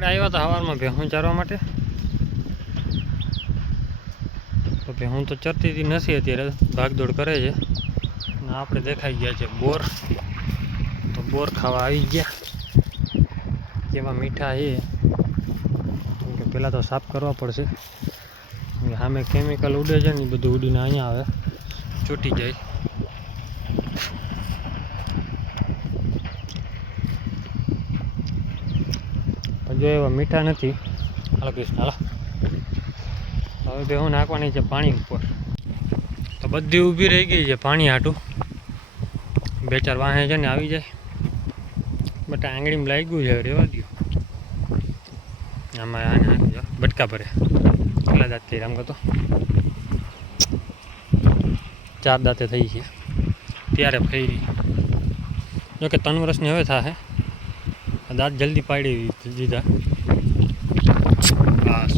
આપણે આવ્યા હતા સવારમાં ભેહું ચારવા માટે, તો ભેહું તો ચરતી નથી અત્યારે, ભાગદોડ કરે છે. અને આપણે દેખાઈ ગયા છે બોર, તો બોર ખાવા આવી ગયા. જેમાં મીઠા છે કે પહેલાં તો સાફ કરવા પડશે. સામે કેમિકલ ઉડે છે ને એ બધું ઉડીને અહીંયા આવે, ચોટી જાય. જો એવા મીઠા નથી. હાલો કૃષ્ણ હાલો. હવે ભેહું નાખવાની છે પાણી ઉપર, તો બધી ઊભી રહી ગઈ છે પાણી હાટું. 2-4 વાહે છે ને આવી જાય, બટ આંગળીમાં લાગ્યું છે, રેવા દો. આમાં આને નાખી દો, બટકા ભરે કેટલા દાંત થઈ આમ કહો, 4 દાંતે થઈ છે ત્યારે ફેરી. જોકે 3 વર્ષની હવે થાય, દાંત જલ્દી પાડી દીધા. બસ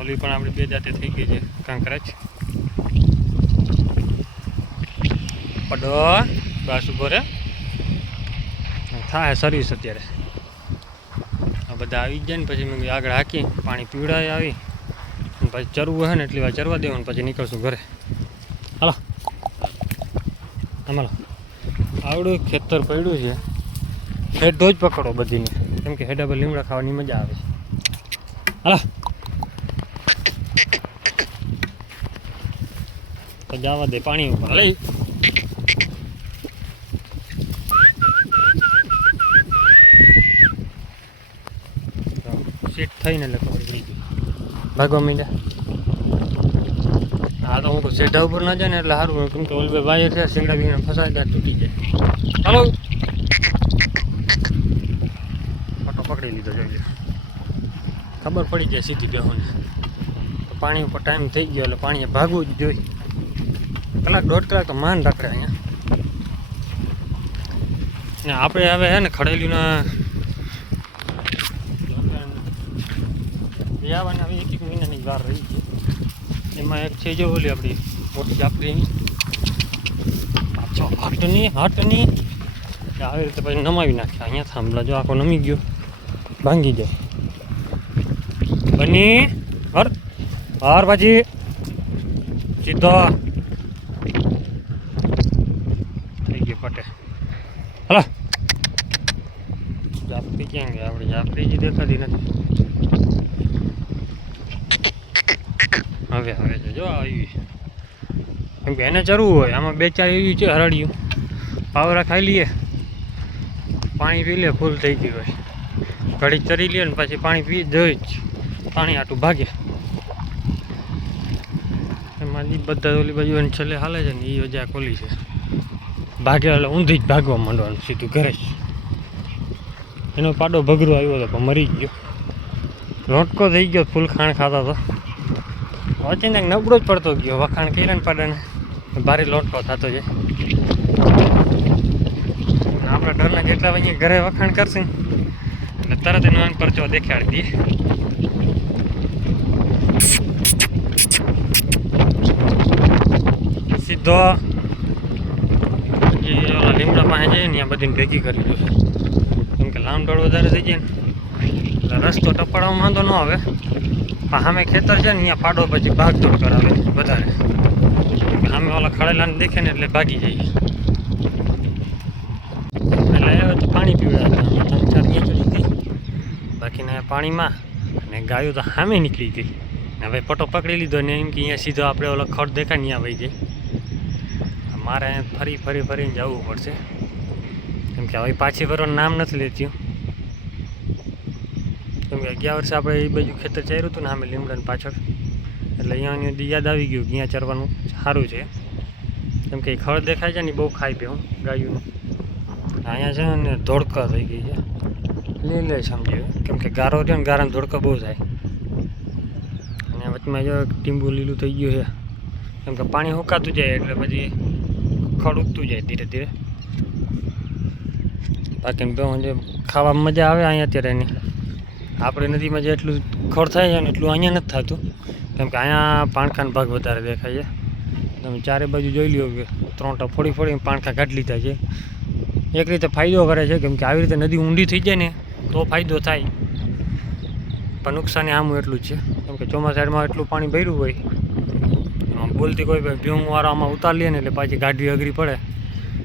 ઓલી પણ આપણે 2 દાંતે થઈ ગઈ છે કાંકરાજ. પડો બસ ઉભો રે, થાય સર્વિસ અત્યારે. આ બધા આવી જ જાય ને પછી મેં આગળ હાકી પાણી પીવડાવી આવી, પછી ચરવું હોય ને એટલી વાર ચરવા દેવાનું, પછી નીકળશું ઘરે. હાલો આમાં આવડું ખેતર પડ્યું છે, હેડો જ પકડો બધીને, કેમ કે હેડા પર લીમડા ખાવાની મજા આવે છે. હાલો તો જવા દે પાણી ઉપર. હાલે સીટ થઈને એટલે ખબર પડી ગઈ, ભાગવા માંડ્યા. હા તો હું તો સેઢા ઉપર ના જાય ને એટલે સારું, કેમ કે ઓલી વાયર છે શીંગડા બીંગડા ફસાય ત્યાં તૂટી જાય. હાલો ફોટો પકડી લીધો, જોઈએ ખબર પડી જાય સીધી બેહોને. તો પાણી ઉપર ટાઈમ થઈ ગયો એટલે પાણીએ ભાગવું જ જોઈએ. 1-1.5 કલાક તો માન રાખડે અહીંયા. ને આપણે હવે હે ને ખડેલીના આવવાના 1-1 મહિનાની વાર રહી છે. એમાં એક છે જો ઓલી આપણી મોટી જાફરીની હટની આવી રીતે પછી નમાવી નાખ્યા. અહીંયા થાંભલા જો આખો નમી ગયો, ભાંગી જાય. બની હર પછી સીધો થઈ ગયો પટે. હલો જાફરી ક્યાં ગયા આપણે? જાફરી જ દેખાતી નથી. હવે છે જો આવી, કેમ કે એને ચરવું હોય. આમાં 2-4 એવી છે હરડિયું, પાવરા ખાઈ લઈએ, પાણી પી લે, ફૂલ થઈ ગયું હોય. ઘડી ચરી લે ને પછી પાણી પી જોઈ જ પાણી આટું ભાગે. એમાં બધા ઓલી બાજુ એને છેલ્લે હાલે છે ને એ વજા ખોલી છે, ભાગે એટલે ઊંધી જ ભાગવા માંડવાનું સીધું ઘરે જ. એનો પાડો ભગરો આવ્યો હતો પણ મરી ગયો, લોટકો થઈ ગયો, ફૂલ ખાણ ખાતા હતો. વચ્ચે નબળો જ પડતો ગયો, વખાણ કર્યા ને પાડાને ભારે લોટકો થતો છે. આપણા ઘરના જેટલા અહીંયા ઘરે વખાણ કરશે એટલે તરત એનો પરચો દેખાડી દઈએ. સીધો લીમડા પાસે જઈએ ને ત્યાં બધીને ભેગી કરી દઉં, કેમ કે લાંબડોળ વધારે થઈ જાય ને એટલે રસ્તો ટપાડવામાં વાંધો ન આવે. સામે ખેતર છે ને અહીંયા પાડો પછી ભાગદોડ કરાવે વધારે, સામે ઓલા ખડેલાને દેખે ને એટલે ભાગી જાય. એટલે તો પાણી પીવડાવતા 3-4 ચડી ગઈ, બાકીના પાણીમાં. અને ગાયો તો સામે નીકળી ગઈ. હવે પટો પકડી લીધો ને એમ કે અહીંયા સીધો આપણે ઓલો ખડ દેખાય ને ત્યાં વહી જાય. મારે ફરીને જવું પડશે, કેમ કે હવે પાછી ફરવાનું નામ નથી લેતી. કેમ કે 11 વર્ષે આપણે એ બાજુ ખેતર ચાર્યું હતું ને સામે લીમડાની પાછળ, એટલે અહીંયા યાદ આવી ગયું કે અહીંયા ચરવાનું સારું છે. કેમ કે ખડ દેખાય છે ને બહુ ખાઈ પીવું ગાયું. અહીંયા છે ને ધોળકા થઈ ગઈ છે, લે સમજ્યું, કેમ કે ગારો રહ્યો ને ગારાને ધોળકા બહુ થાય. અને વચમાં જો ટીંબુ લીલું થઈ ગયું છે, કેમ કે પાણી સુકાતું જાય એટલે પછી ખડ ઉગતું જાય ધીરે ધીરે. બાકી જે ખાવામાં મજા આવે અહીંયા અત્યારે એની. આપણે નદીમાં જે એટલું ખડ થાય છે ને એટલું અહીંયા નથી થતું, કેમ કે અહીંયા પાણખાનો ભાગ વધારે દેખાય છે. તમે ચારે બાજુ જોઈ લ્યો કે 3 ટા ફોડી પાણખા કાઢી લીધા છે. એક રીતે ફાયદો કરે છે, કેમ કે આવી રીતે નદી ઊંડી થઈ જાય ને તો ફાયદો થાય. પણ નુકસાની આમું એટલું જ છે, કેમ કે ચોમાસા સાઈડમાં એટલું પાણી ભર્યું હોય, આમ બોલતી કોઈ ભાઈ ભેહુંવાળા આમાં ઉતાર લે ને એટલે પાછી ગાડી અઘરી પડે,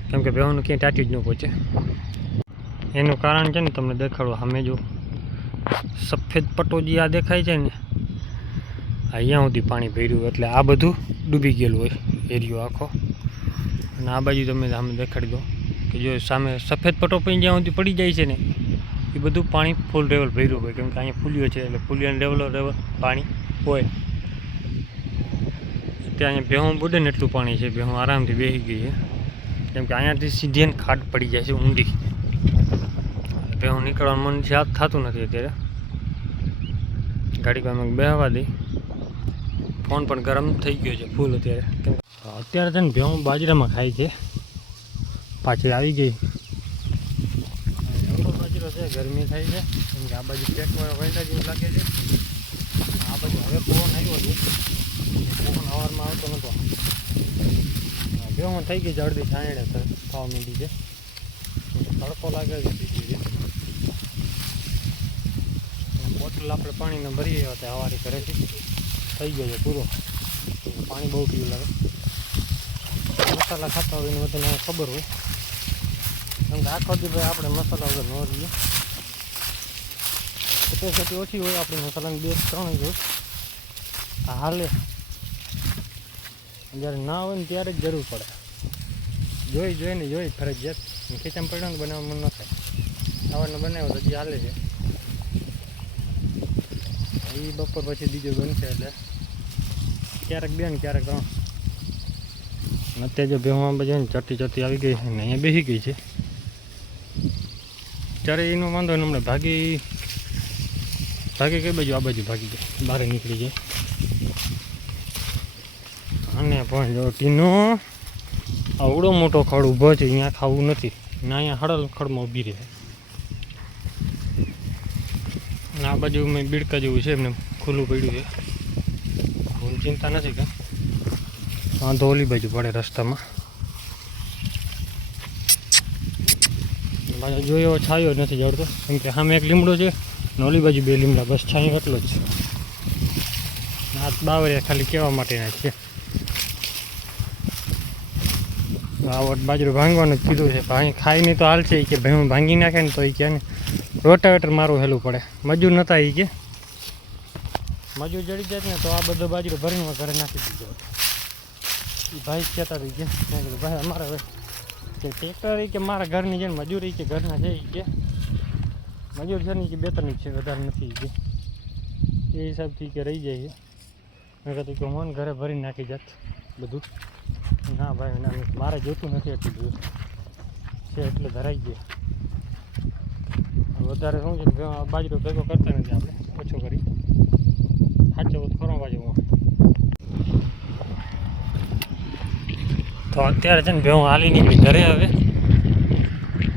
કેમ કે ભેહુંનું ક્યાંય ટાટી જ ન પહોંચે. એનું કારણ છે ને તમને દેખાડો, અમે જો સફેદ પટ્ટો જે આ દેખાય છે ને, અહીંયા સુધી પાણી ભર્યું, એટલે આ બધું ડૂબી ગયેલું હોય એરિયો આખો. અને આ બાજુ તમે સામે દેખાડી દો કે જો સામે સફેદ પટ્ટો પણ જ્યાં સુધી પડી જાય છે ને, એ બધું પાણી ફૂલ લેવલ ભર્યું હોય, કેમ કે અહીંયા ફૂલ્યો છે એટલે ફૂલિયાનું લેવલ પાણી હોય. ત્યાં અહીંયા ભેહું બુડે ને એટલું પાણી છે, ભેહું આરામથી બેસી ગઈ છે, કેમ કે અહીંયાથી સીધી ને ખાડ પડી જાય છે ઊંડી. ભેહું નીકળવાનું મન થતું નથી અત્યારે. ગાડી પાસે બેહવા દઈ, ફોન પણ ગરમ થઈ ગયો છે ફૂલ અત્યારે. કેમ અત્યારે છે ને ભેહું બાજરામાં ખાય છે, પાછી આવી ગઈ. બાજરો છે, ગરમી થાય છે, કેમ કે આ બાજુ પેકમાં વહેલા જેવું લાગે છે. આ બાજુ હવે પવન આવ્યો છે, પવન સવારમાં આવતો નહોતો. ભેહું થઈ ગઈ છે અડધી છાંયડે થવા માંડી છે, તડકો લાગે છે બીજી છે. બોટલ આપણે પાણીને ભરીએ હતા સવારે ઘરેથી, થઈ ગયો છે પૂરો. પાણી બહુ પીવું લાગે. મસાલા ખાતા હોય એને બધાને ખબર હોય, કેમ કે આખો દી ભાઈ આપણે મસાલા વગર ન રહીએ. કેપેસિટી ઓછી હોય આપણી મસાલાની 2-3 જ હોય. હાલે જ્યારે ના હોય ને ત્યારે જ જરૂર પડે. જોઈને ફરજિયાત ખીચામાં પડ્યો ને બનાવવા મન ન થાય. સવારનો બનાવ્યો તો હજી હાલે છે, એ બપોર પછી બીજો બનશે, એટલે ક્યારેક 2 ને ક્યારેક 3. અત્યારે જો ભેહું બજાને ચડતી આવી ગઈ છે ને અહીંયા બેસી ગઈ છે. ત્યારે એનો વાંધો ને હમણાં ભાગી કઈ બાજુ, આ બાજુ ભાગી જાય, બહાર નીકળી જાય. અને પણ જો ટીનો આવડો મોટો ખડ ઊભો છે, અહીંયા ખાવું નથી ને, અહીંયા હળલ ખડમાં ઊભી રહે. અને આ બાજુ મેં બીડકા જેવું છે, એમને ખુલ્લું પડ્યું છે, હું ચિંતા નથી કે વાંધો ઓલી બાજુ પડે રસ્તામાં. જો એવો છાયો નથી જડતો, કેમ કે સામે એક લીમડો છે ને ઓલી બાજુ 2 લીમડા, બસ છાંયો એટલો જ છે. હાથ બાવરિયા ખાલી કહેવા માટેના છે. આવટ બાજરો ભાંગવાનું જ કીધું છે, ખાઈ નહીં તો હાલ છે કે ભાઈ ભાંગી નાખે ને તો એ કે ને રોટાવેટર મારું હેલું પડે. મજૂર નહોતા એ કે મજૂર જડી જાય ને તો આ બધો બાજરો ભરીને ઘરે નાખી દીધો. એ ભાઈ કહેતા હતી કે ભાઈ અમારે હવે ટ્રેક્ટર કે મારા ઘરની જેને મજૂરી કે ઘરના છે એ કે મજૂર છે ને કે 2-3 છે, વધારે નથી કે એ હિસાબથી કે રહી જાય છે. મેં કીધું કે હું ઘરે ભરીને નાખી જાત બધું. ના ભાઈ ના, મારે જોતું નથી એટલું બધું છે, એટલે ધરાઈ ગયું. વધારે શું છે બાજરો ભેગો કરતા નથી આપણે, ઓછો કરી સાચો ખરો બાજુ. તો અત્યારે છે ને ભેહું હાલી નીકળી ઘરે હવે,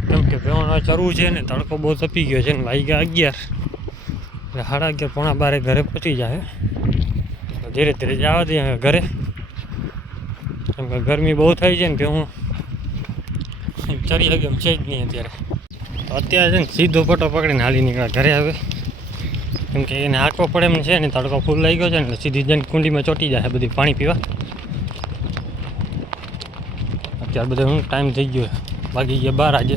કેમ કે ભેહું ચરવું છે ને, તડકો બહુ તપી ગયો છે ને, વાગ્યા 11 એટલે 11:30-12 ઘરે પહોંચી જાય. ધીરે ધીરે જવા દઈએ ઘરે, કેમ કે ગરમી બહુ થઈ છે ને, ભેહું ચરી શકે એમ છે જ નહીં અત્યારે. તો અત્યારે છે ને સીધો પટ્ટો પકડીને હાલી નીકળ્યા ઘરે હવે, કેમ કે એને હાંકવો પડે એમ છે ને, તડકો ફૂલ લાગી ગયો છે ને, એટલે સીધી જઈને કુંડીમાં ચોંટી જાય બધી પાણી પીવા. અત્યારે બધો ટાઈમ થઈ ગયો, વાગી ગયા 12 આજે.